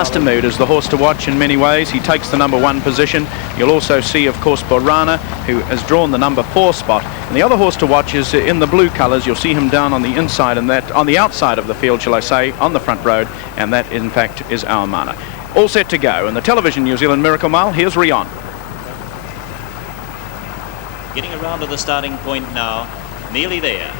Master Mood is the horse to watch in many ways. He takes the number 1 position. You'll also see, of course, Borana, who has drawn the number 4 spot. And the other horse to watch is in the blue colours. You'll see him down on the inside and that on the outside of the field, shall I say, on the front road, and that in fact is Our Mana. All set to go. In the Television New Zealand Miracle Mile, here's Rion. Getting around to the starting point now, nearly there.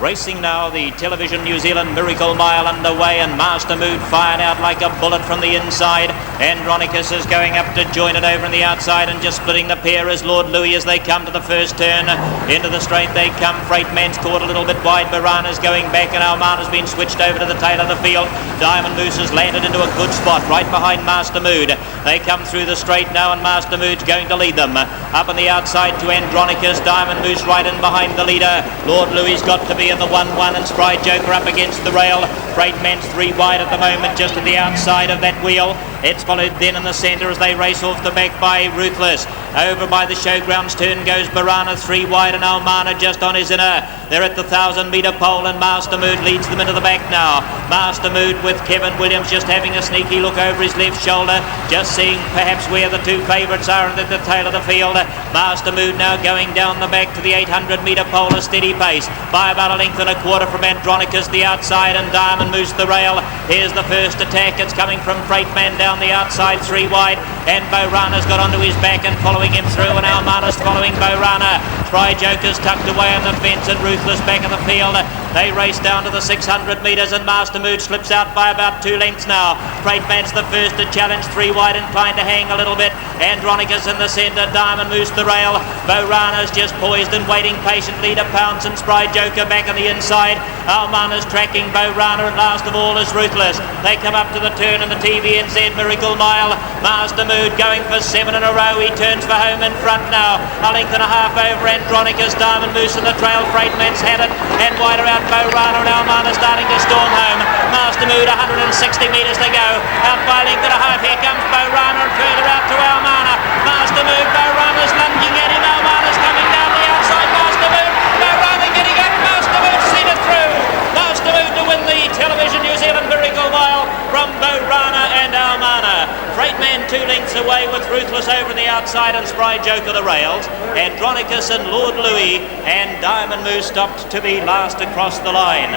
Racing now, the Television New Zealand Miracle Mile underway, and Master Mood fired out like a bullet from the inside. Andronicus is going up to join it over on the outside, and just splitting the pair is Lord Louis as they come to the first turn. Into the straight they come. Freightman's caught a little bit wide. Borana's going back, and Our Mana has been switched over to the tail of the field. Diamond Moose has landed into a good spot right behind Master Mood. They come through the straight now, and Master Mood's going to lead them. Up on the outside to Andronicus. Diamond Moose right in behind the leader. Lord Louis got to be in the 1-1, and Stride Joker up against the rail. Freightman's 3 wide at the moment, just at the outside of that wheel. It's followed then in the centre as they race off the back by Ruthless. Over by the showgrounds turn goes Borana, 3 wide, and Our Mana just on his inner. They're at the 1,000-metre pole, and Master Mood leads them into the back now. Master Mood with Kevin Williams just having a sneaky look over his left shoulder, just seeing perhaps where the 2 favourites are at the tail of the field. Master Mood now going down the back to the 800-metre pole, a steady pace by about a length and a quarter from Andronicus the outside, and Diamond Moose the rail. Here's the first attack. It's coming from Freightman down the outside, 3 wide, and Borana's got onto his back and following him through, and Our Mana's following Borana. Try Joker's tucked away on the fence, and Ruthless back of the field. They race down to the 600 metres, and Master Mood slips out by about 2 lengths now. Freightman's the first to challenge, 3 wide, inclined to hang a little bit. Andronicus in the centre, Diamond Moose the rail. Borana's just poised and waiting patiently to pounce, and Spry Joker back on the inside. Our Mana's tracking Borana, and last of all is Ruthless. They come up to the turn in the TVNZ Miracle Mile. Master Mood going for 7 in a row. He turns for home in front now. A length and a half over Andronicus. Diamond Moose in the trail. Freightman's had it, and wider out Borana, and Our Mana starting to storm home. Master Mood 160 metres to go. Out by a length and a half. Here comes Borana, and further out to Our Mana. Master Mood, Borana's lunging at him. Our Mana's coming down the outside. Master Mood, Borana getting up. Master Mood seen it through. Master Mood to win the Television New Zealand Miracle Mile from Borana and Our Mana. Freightman 2 lengths away with Ruthless over the outside, and Spry Joker the rails. Andronicus and Lord Louis, and Diamond Moose stopped to be last across the line.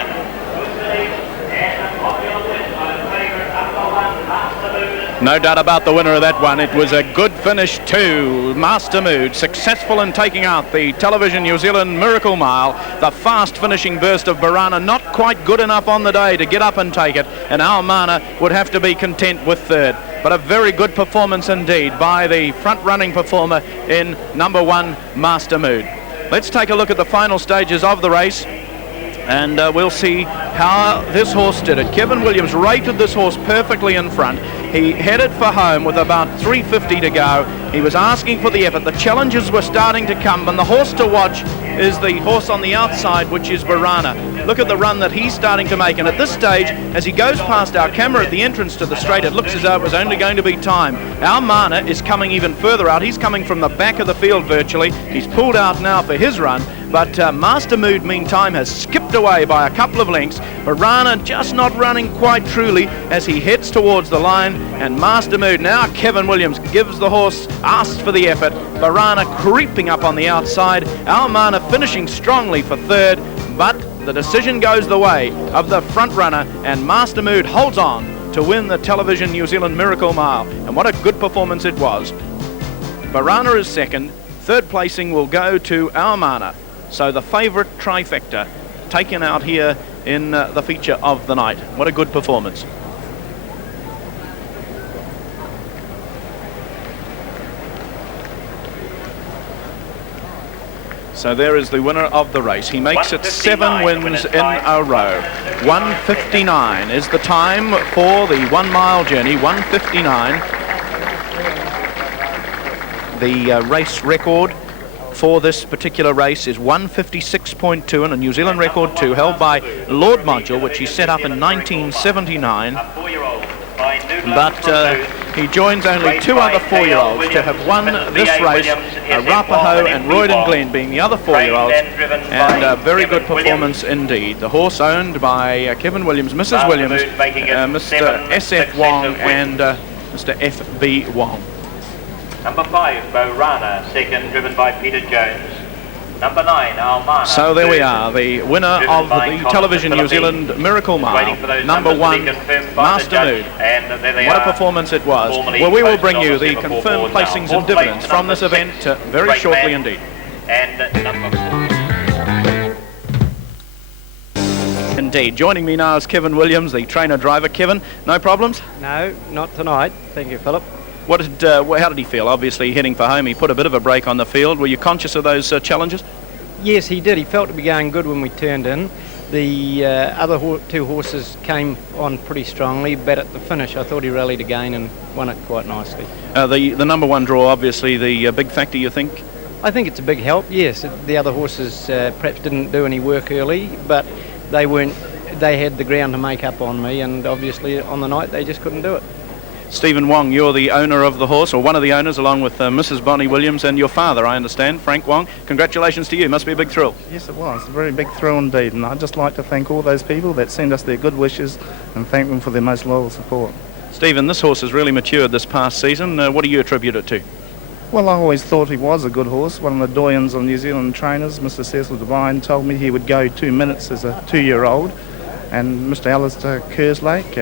No doubt about the winner of that one. It was a good finish too. Master Mood successful in taking out the Television New Zealand Miracle Mile. The fast finishing burst of Borana not quite good enough on the day to get up and take it, and Our Mana would have to be content with third. But a very good performance indeed by the front running performer in number 1, Master Mood. Let's take a look at the final stages of the race, and we'll see how this horse did it. Kevin Williams rated this horse perfectly in front. He headed for home with about 3:50 to go. He was asking for the effort. The challenges were starting to come, and the horse to watch is the horse on the outside, which is Borana. Look at the run that he's starting to make, and at this stage, as he goes past our camera at the entrance to the straight, it looks as though it was only going to be time. Our Mana is coming even further out. He's coming from the back of the field virtually. He's pulled out now for his run, but Master Mood meantime has skipped away by a couple of lengths. Borana just not running quite truly as he heads towards the line, and Master Mood now, Kevin Williams gives the horse, asks for the effort. Borana creeping up on the outside. Our Mana finishing strongly for third, but the decision goes the way of the front runner, and Master Mood holds on to win the Television New Zealand Miracle Mile, and what a good performance it was. Borana is second. Third placing will go to Our Mana. So the favourite trifecta taken out here in the feature of the night. What a good performance. So there is the winner of the race. He makes it 7 wins in a row. 1:59 is the time for the 1 mile journey. 1:59. The race record for this particular race is 1:56.2, and a New Zealand record too, held by Lord Module, which he set up in 1979. but he joins only two other 4-year-olds to have won this race, Arapaho and Royden Glen being the other 4-year-olds, and a very good performance indeed. The horse owned by Kevin Williams, Mrs. Williams, Mr. S.F. Wong and Mr. F.B. Wong. Number 5, Borana, second, driven by Peter Jones. Number 9, Our Mana. So there we are, the winner of the Television New Zealand Miracle Mile, number 1, Master Mood. What a performance it was. Well, we will bring you the confirmed placings and dividends from this event very shortly indeed. And number 4. Indeed. Joining me now is Kevin Williams, the trainer-driver. Kevin, no problems? No, not tonight. Thank you, Philip. How did he feel? Obviously, heading for home, he put a bit of a break on the field. Were you conscious of those challenges? Yes, he did. He felt to be going good when we turned in. The other two horses came on pretty strongly, but at the finish, I thought he rallied again and won it quite nicely. The number 1 draw, obviously, the big factor, you think? I think it's a big help, yes. The other horses perhaps didn't do any work early, but they had the ground to make up on me, and obviously on the night they just couldn't do it. Stephen Wong, you're the owner of the horse, or one of the owners, along with Mrs. Bonnie Williams and your father, I understand, Frank Wong. Congratulations to you. Must be a big thrill. Yes, it was. A very big thrill indeed. And I'd just like to thank all those people that sent us their good wishes and thank them for their most loyal support. Stephen, this horse has really matured this past season. What do you attribute it to? Well, I always thought he was a good horse. One of the doyens of New Zealand trainers, Mr. Cecil Devine, told me he would go 2 minutes as a 2-year-old. And Mr. Alistair Kerslake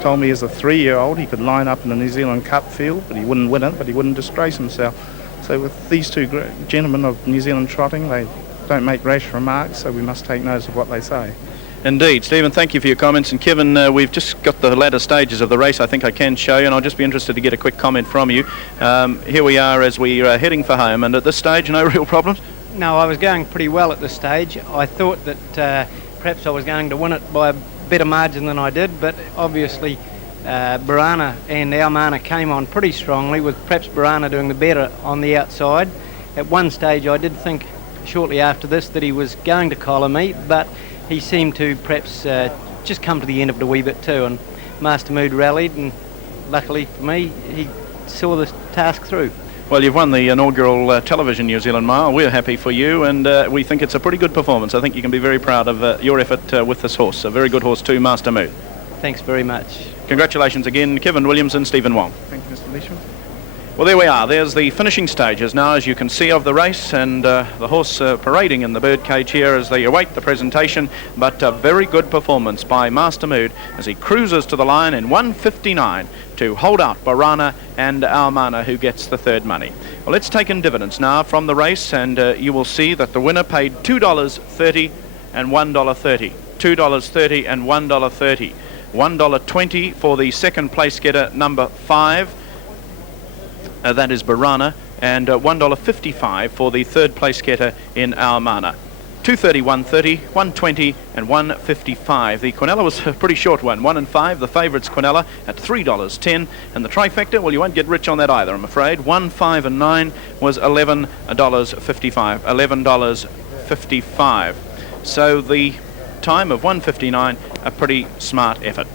told me as a 3-year-old he could line up in the New Zealand Cup field, but he wouldn't win it, but he wouldn't disgrace himself. So with these two gentlemen of New Zealand trotting, they don't make rash remarks, so we must take notice of what they say. Indeed. Stephen, thank you for your comments. And Kevin, we've just got the latter stages of the race. I think I can show you, and I'll just be interested to get a quick comment from you. Here we are as we are heading for home, and at this stage, no real problems? No, I was going pretty well at this stage. I thought that perhaps I was going to win it by a better margin than I did, but obviously Borana and Our Mana came on pretty strongly, with perhaps Borana doing the better on the outside. At one stage I did think shortly after this that he was going to collar me, but he seemed to perhaps just come to the end of it a wee bit too, and Master Mood rallied, and luckily for me he saw this task through. Well, you've won the inaugural Television New Zealand Mile. We're happy for you, and we think it's a pretty good performance. I think you can be very proud of your effort with this horse. A very good horse too, Master Mood. Thanks very much. Congratulations again, Kevin Williams and Stephen Wong. Thank you, Mr. Leishman. Well, there we are. There's the finishing stages now, as you can see, of the race, and the horse parading in the birdcage here as they await the presentation. But a very good performance by Master Mood as he cruises to the line in 1:59 to hold out Borana and Our Mana, who gets the third money. Well, let's take in dividends now from the race, and you will see that the winner paid $2.30 and $1.30. $2.30 and $1.30. $1.20 for the second place getter, number 5. That is Borana, and $1.55 for the third place getter in Our Mana. $2.30, $1.30, $1.20 and $1.55. The Quinella was a pretty short one, 1 and 5. The favourites Quinella at $3.10, and the trifecta, well, you won't get rich on that either, I'm afraid. 1, 5 and 9 was $11.55. $11.55. So the time of 1:59, a pretty smart effort.